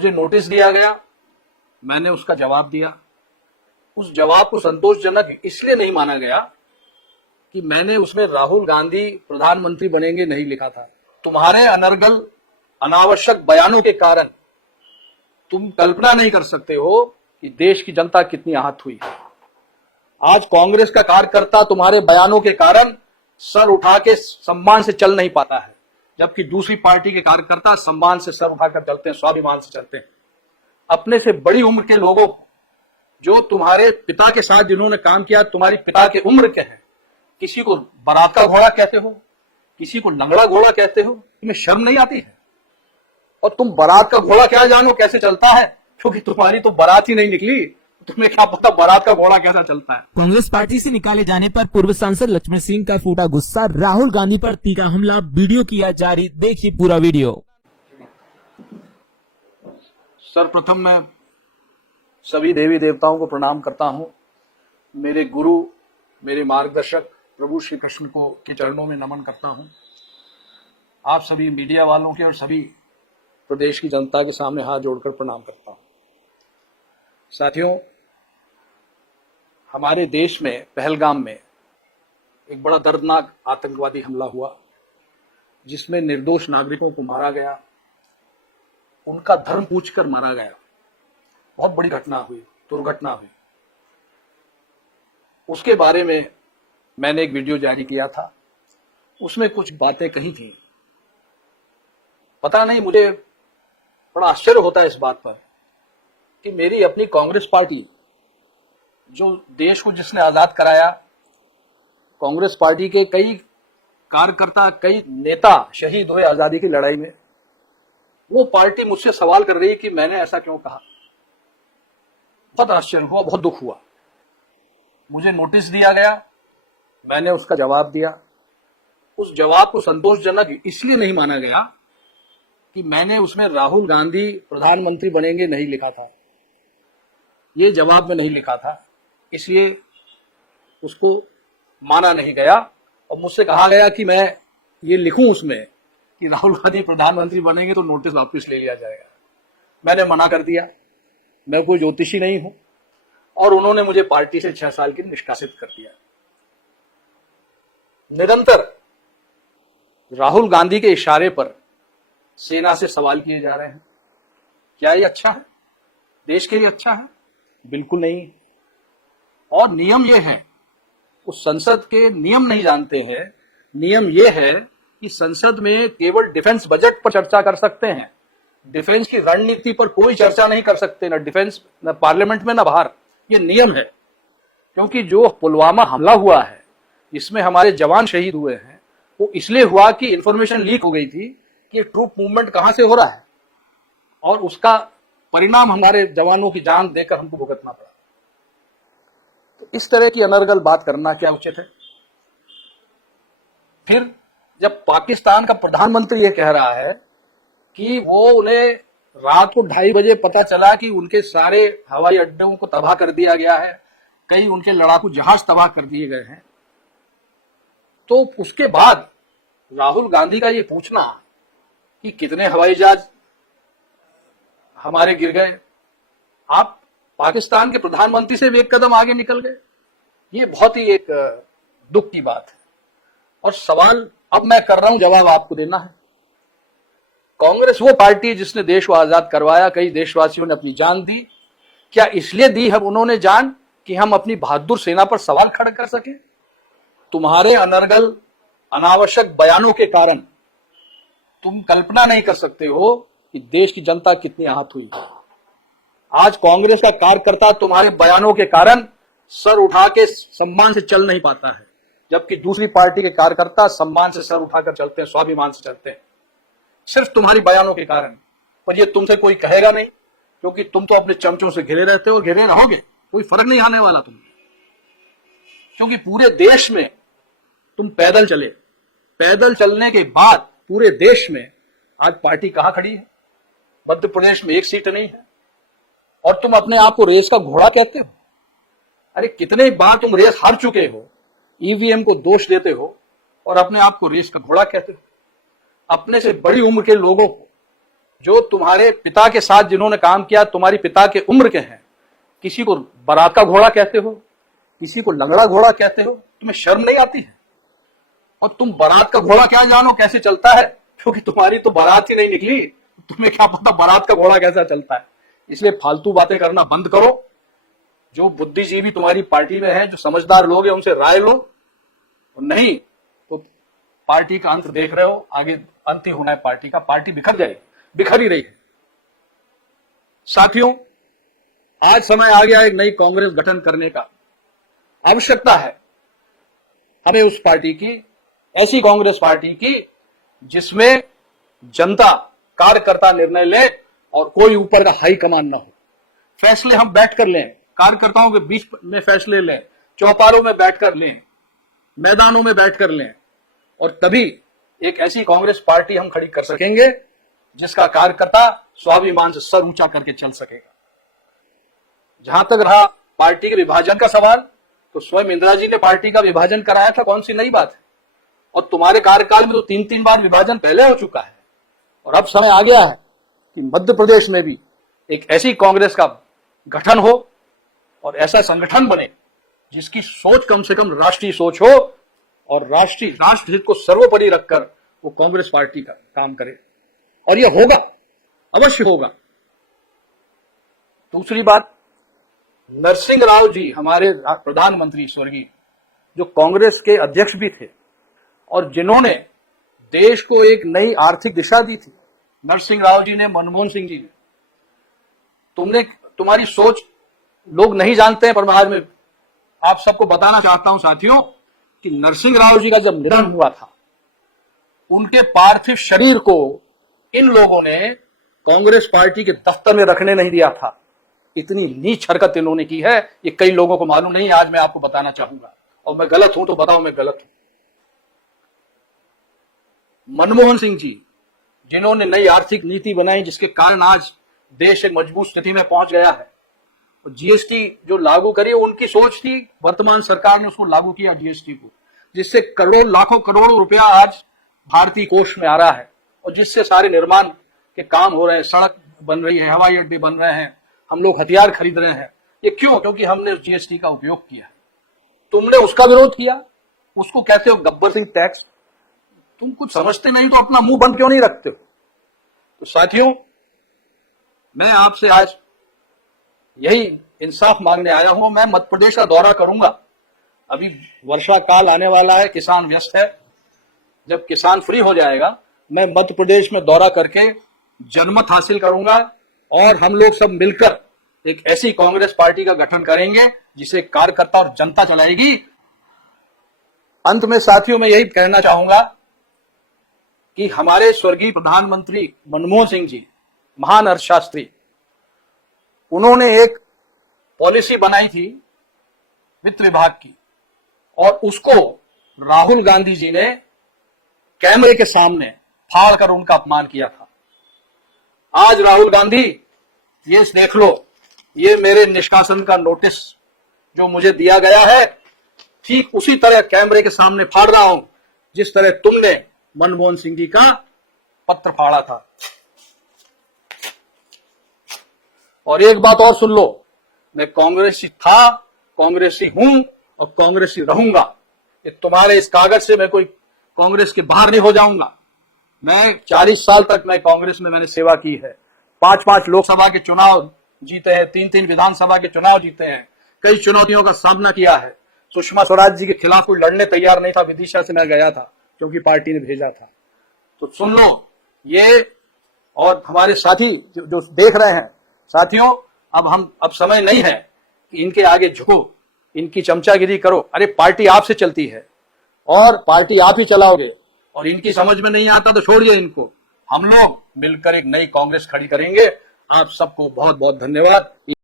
मुझे नोटिस दिया गया, मैंने उसका जवाब दिया। उस जवाब को संतोषजनक इसलिए नहीं माना गया कि मैंने उसमें राहुल गांधी प्रधानमंत्री बनेंगे नहीं लिखा था। तुम्हारे अनर्गल अनावश्यक बयानों के कारण तुम कल्पना नहीं कर सकते हो कि देश की जनता कितनी आहत हुई। आज कांग्रेस का कार्यकर्ता तुम्हारे बयानों के कारण सर उठा के सम्मान से चल नहीं पाता है, जबकि दूसरी पार्टी के कार्यकर्ता सम्मान से सर उठाकर चलते हैं, स्वाभिमान से चलते हैं। अपने से बड़ी उम्र के लोगों को, जो तुम्हारे पिता के साथ जिन्होंने काम किया, तुम्हारी पिता के उम्र के हैं, किसी को बारात का घोड़ा कहते हो, किसी को लंगड़ा घोड़ा कहते हो, तुम्हें शर्म नहीं आती है? और तुम बारात का घोड़ा क्या जानो कैसे चलता है, क्योंकि तुम्हारी तो बारात ही नहीं निकली, तुम्हें क्या पता बारात का घोड़ा कैसा चलता है। कांग्रेस पार्टी से निकाले जाने पर पूर्व सांसद लक्ष्मण सिंह का फूटा गुस्सा, राहुल गांधी पर तीखा हमला, वीडियो किया जारी, देखिए पूरा वीडियो। सर्वप्रथम मैं सभी देवी देवताओं को प्रणाम करता हूं। मेरे गुरु, मेरे मार्गदर्शक प्रभु श्री कृष्ण को के चरणों में नमन करता हूं। आप सभी मीडिया वालों के और सभी प्रदेश की जनता के सामने हाथ जोड़कर प्रणाम करता हूं। साथियों, हमारे देश में पहलगाम में एक बड़ा दर्दनाक आतंकवादी हमला हुआ, जिसमें निर्दोष नागरिकों को मारा गया, उनका धर्म पूछकर मारा गया। बहुत बड़ी घटना हुई, दुर्घटना हुई। उसके बारे में मैंने एक वीडियो जारी किया था, उसमें कुछ बातें कही थी। पता नहीं, मुझे बड़ा आश्चर्य होता है इस बात पर कि मेरी अपनी कांग्रेस पार्टी, जो देश को जिसने आजाद कराया, कांग्रेस पार्टी के कई कार्यकर्ता, कई नेता शहीद हुए आजादी की लड़ाई में, वो पार्टी मुझसे सवाल कर रही है कि मैंने ऐसा क्यों कहा। बहुत आश्चर्य हुआ, बहुत दुख हुआ। मुझे नोटिस दिया गया, मैंने उसका जवाब दिया। उस जवाब को संतोषजनक इसलिए नहीं माना गया कि मैंने उसमें राहुल गांधी प्रधानमंत्री बनेंगे नहीं लिखा था। ये जवाब में नहीं लिखा था, इसलिए उसको माना नहीं गया। और मुझसे कहा गया कि मैं ये लिखूं उसमें कि राहुल गांधी प्रधानमंत्री बनेंगे तो नोटिस वापस ले लिया जाएगा। मैंने मना कर दिया, मैं कोई ज्योतिषी नहीं हूं, और उन्होंने मुझे पार्टी से 6 साल की निष्कासित कर दिया। निरंतर राहुल गांधी के इशारे पर सेना से सवाल किए जा रहे हैं। क्या ये अच्छा है? देश के लिए अच्छा है? बिल्कुल नहीं। और नियम ये है, उस संसद के नियम नहीं जानते हैं। नियम ये है कि संसद में केवल डिफेंस बजट पर चर्चा कर सकते हैं, डिफेंस की रणनीति पर कोई चर्चा नहीं कर सकते, न डिफेंस, न पार्लियामेंट में, न बाहर। ये नियम है। क्योंकि जो पुलवामा हमला हुआ है, जिसमें हमारे जवान शहीद हुए हैं, वो इसलिए हुआ कि इंफॉर्मेशन लीक हो गई थी कि ट्रूप मूवमेंट कहां से हो रहा है, और उसका परिणाम हमारे जवानों की जान देकर हमको भुगतना पड़ा। तो इस तरह की अनर्गल बात करना क्या उचित है? फिर जब पाकिस्तान का प्रधानमंत्री ये कह रहा है कि वो उन्हें रात को 2:30 बजे पता चला कि उनके सारे हवाई अड्डों को तबाह कर दिया गया है, कई उनके लड़ाकू जहाज तबाह कर दिए गए हैं, तो उसके बाद राहुल गांधी का ये पूछना कि कितने हवाई जहाज हमारे गिर गए, आप पाकिस्तान के प्रधानमंत्री से भी एक कदम आगे निकल गए, ये बहुत ही एक दुख की बात है। और सवाल अब मैं कर रहा हूं, जवाब आपको देना है। कांग्रेस वो पार्टी जिसने देश को आजाद करवाया, कई देशवासियों ने अपनी जान दी। क्या इसलिए दी है उन्होंने जान कि हम अपनी बहादुर सेना पर सवाल खड़ा कर सके? तुम्हारे अनर्गल अनावश्यक बयानों के कारण तुम कल्पना नहीं कर सकते हो कि देश की जनता कितनी आहत हुई। आज कांग्रेस का कार्यकर्ता तुम्हारे बयानों के कारण सर उठा के सम्मान से चल नहीं पाता है, जबकि दूसरी पार्टी के कार्यकर्ता सम्मान से सर उठाकर चलते हैं, स्वाभिमान से चलते हैं, सिर्फ तुम्हारी बयानों के कारण। पर ये तुमसे कोई कहेगा नहीं, क्योंकि तुम तो अपने चमचों से घिरे रहते हो, घिरे रहोगे, कोई फर्क नहीं आने वाला तुम्हें। क्योंकि पूरे देश में तुम पैदल चले, पैदल चलने के बाद पूरे देश में आज पार्टी कहां खड़ी है? मध्य प्रदेश में 1 सीट नहीं है, और तुम अपने आप को रेस का घोड़ा कहते हो। अरे कितने बार तुम रेस हार चुके हो, ईवीएम को दोष देते हो और अपने आप को रेस का घोड़ा कहते हो। अपने से बड़ी उम्र के लोगों को, जो तुम्हारे पिता के साथ जिन्होंने काम किया, तुम्हारी पिता के उम्र के हैं, किसी को बारात का घोड़ा कहते हो, किसी को लंगड़ा घोड़ा कहते हो, तुम्हें शर्म नहीं आती है? और तुम बारात का घोड़ा क्या जानो कैसे चलता है, क्योंकि तुम्हारी तो बारात ही नहीं निकली, तुम्हें क्या पता बारात का घोड़ा कैसा चलता है। इसलिए फालतू बातें करना बंद करो। जो बुद्धिजीवी तुम्हारी पार्टी में है, जो समझदार लोग हैं, उनसे राय लो, और नहीं तो पार्टी का अंत देख रहे हो, आगे अंत ही होना है पार्टी का। पार्टी बिखर जाएगी, बिखर ही रही है। साथियों, आज समय आ गया एक नई कांग्रेस गठन करने का। आवश्यकता है हमें उस पार्टी की, ऐसी कांग्रेस पार्टी की जिसमें जनता कार्यकर्ता निर्णय ले और कोई ऊपर का हाई कमान ना हो। फैसले हम बैठकर लें, कार्यकर्ताओं के बीच में फैसले लें, चौपालों में बैठकर लें, मैदानों में बैठकर लें, और तभी एक ऐसी कांग्रेस पार्टी हम खड़ी कर सकेंगे जिसका कार्यकर्ता स्वाभिमान से सर ऊंचा करके चल सकेगा। जहां तक रहा पार्टी के विभाजन का सवाल, तो स्वयं इंदिरा जी ने पार्टी का विभाजन कराया था, कौन सी नई बात है। और तुम्हारे कार्यकाल में तो 3-3 बार विभाजन पहले हो चुका है। और अब समय आ गया है कि मध्य प्रदेश में भी एक ऐसी कांग्रेस का गठन हो और ऐसा संगठन बने जिसकी सोच कम से कम राष्ट्रीय सोच हो, और राष्ट्र हित को सर्वोपरि रखकर वो कांग्रेस पार्टी का काम करे। और ये होगा, अवश्य होगा। दूसरी बात, नरसिंह राव जी हमारे प्रधानमंत्री स्वर्गीय, जो कांग्रेस के अध्यक्ष भी थे और जिन्होंने देश को एक नई आर्थिक दिशा दी थी, नरसिंह राव जी ने, मनमोहन सिंह जी ने। तुम्हारी सोच लोग नहीं जानते हैं, पर मैं आज में आप सबको बताना चाहता हूं साथियों कि नरसिंह राव जी का जब निधन हुआ था, उनके पार्थिव शरीर को इन लोगों ने कांग्रेस पार्टी के दफ्तर में रखने नहीं दिया था। इतनी नीच हरकत इन्होंने की है, ये कई लोगों को मालूम नहीं है। आज मैं आपको बताना चाहूंगा, और मैं गलत हूं तो बताओ मैं गलत हूं। मनमोहन सिंह जी, जिन्होंने नई आर्थिक नीति बनाई जिसके कारण आज देश एक मजबूत स्थिति में पहुंच गया है, और जीएसटी जो लागू करी, उनकी सोच थी, वर्तमान सरकार ने उसको लागू किया जीएसटी को, जिससे करोड़ों लाखों करोड़ों रुपया आज भारतीय कोष में आ रहा है, और जिससे सारे निर्माण के काम हो रहे हैं, सड़क बन रही है, हवाई अड्डे बन रहे हैं, हम लोग हथियार खरीद रहे हैं। ये क्यों? क्योंकि हमने जीएसटी का उपयोग किया। तुमने उसका विरोध किया, उसको कहते हो गब्बर सिंह टैक्स। तुम कुछ समझते नहीं तो अपना मुंह बंद क्यों नहीं रखते हो? तो साथियों, मैं आपसे आज यही इंसाफ मांगने आया हूं। मैं मध्य प्रदेश का दौरा करूंगा। अभी वर्षा काल आने वाला है, किसान व्यस्त है। जब किसान फ्री हो जाएगा, मैं मध्य प्रदेश में दौरा करके जनमत हासिल करूंगा, और हम लोग सब मिलकर एक ऐसी कांग्रेस पार्टी का गठन करेंगे जिसे कार्यकर्ता और जनता चलाएगी। अंत में साथियों, मैं यही कहना चाहूंगा कि हमारे स्वर्गीय प्रधानमंत्री मनमोहन सिंह जी, महान अर्थशास्त्री, उन्होंने एक पॉलिसी बनाई थी वित्त विभाग की, और उसको राहुल गांधी जी ने कैमरे के सामने फाड़ कर उनका अपमान किया था। आज राहुल गांधी, ये देख लो, ये मेरे निष्कासन का नोटिस जो मुझे दिया गया है, ठीक उसी तरह कैमरे के सामने फाड़ रहा हूं जिस तरह तुमने मनमोहन सिंह जी का पत्र फाड़ा था। और एक बात और सुन लो, मैं कांग्रेसी था, कांग्रेसी हूं और कांग्रेसी रहूंगा। ये तुम्हारे इस कागज से मैं कोई कांग्रेस के बाहर नहीं हो जाऊंगा। मैं 40 साल तक मैं कांग्रेस में मैंने सेवा की है। 5-5 लोकसभा के चुनाव जीते हैं, 3-3 विधानसभा के चुनाव जीते हैं, कई चुनौतियों का सामना किया है। सुषमा स्वराज जी के खिलाफ कोई लड़ने तैयार नहीं था, विदिशा से मैं गया था क्योंकि पार्टी ने भेजा था। तो सुन लो ये, और हमारे साथी जो देख रहे हैं, साथियों, अब समय नहीं है कि इनके आगे झुको, इनकी चमचागिरी करो। अरे पार्टी आपसे चलती है और पार्टी आप ही चलाओगे, और इनकी समझ में नहीं आता तो छोड़िए इनको। हम लोग मिलकर एक नई कांग्रेस खड़ी करेंगे। आप सबको बहुत बहुत धन्यवाद।